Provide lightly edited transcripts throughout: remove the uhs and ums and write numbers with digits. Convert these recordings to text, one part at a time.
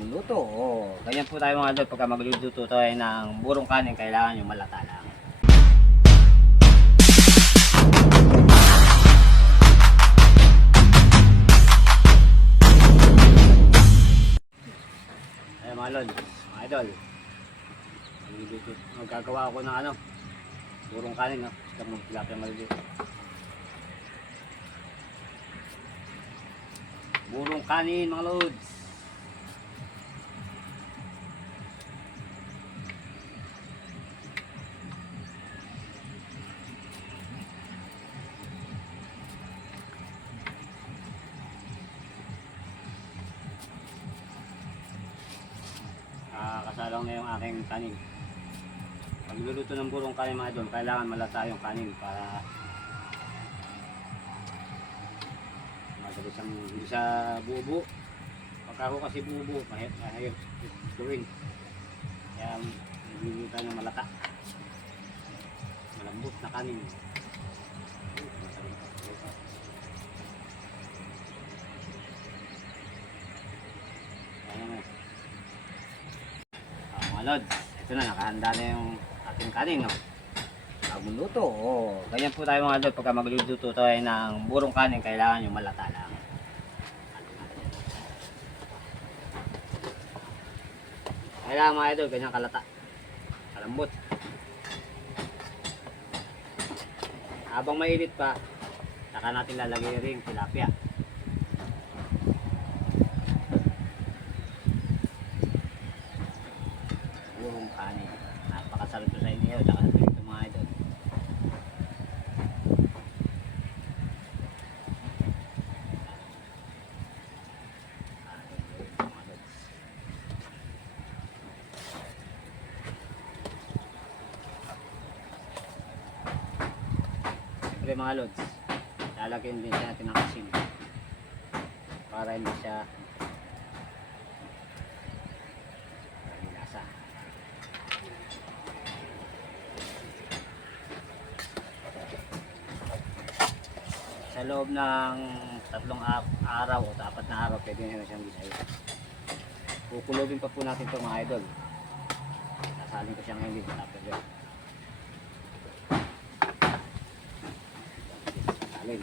Magluluto. Oh. Ganyan po tayo mga idol. Pagka magluluto tayo ng burong kanin, kailangan yung malata lang. Ayan mga lod, mga idol. Magluluto. Magkagawa ako ng burong kanin. No? Basta magtilapia maluluto. Burong kanin mga lods. Kasalang na yung aking kanin. Pagluluto ng burong kanin mga idol, kailangan malata yung kanin para madali siyang hindi siya buo-buo. Pagka ako kasi buo-buo, mahirap gawin. Kaya magluluto tayo ng malata. Malambot na kanin. Kaya nga. Mga lods, ito na, nakahanda na yung ating kanin, no? Magluluto. Oh. Ganyan po tayo mga idol. Pagka magluluto tayo ng burong kanin, kailangan yung malata lang. Kailangan mga idol, ganyan kalata. Kalambot. Habang mainit pa, saka natin lalagay rin tilapia. Burong kanin. Napakasarap ito sa inyo, saka sa ito mga idol. Siyempre mga lods, lalagyan din natin ng asin para hindi siya lasa. Sa loob ng 3 araw o 4 na araw, pwede na siyang gisay. Kukulubin pa po natin ito mga idol. Sasalin ko siya ngayon dito after that. Sasalin.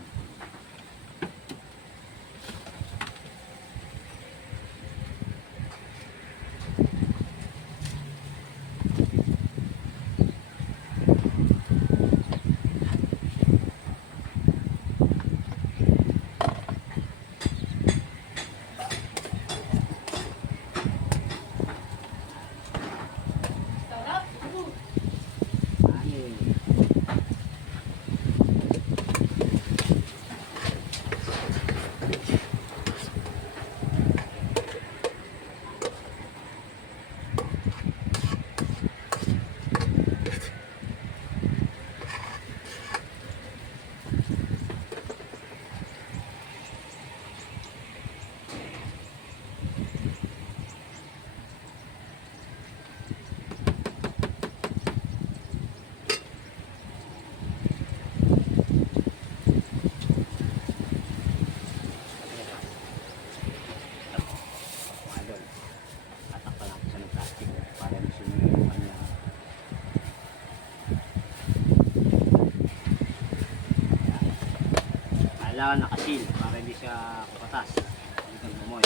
Kailangan nakasil para hindi siya kupatas. Hindi kang bumoy.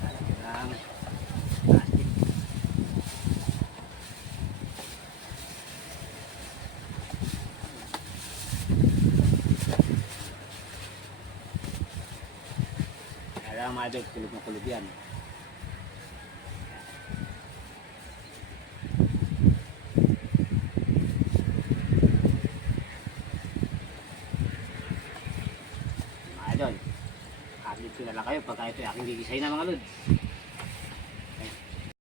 Kailangan plastic. Kailangan mga idol, kulog na kulog yan. Idol, update ko na lang kayo pagka ito aking gigisay na mga lods.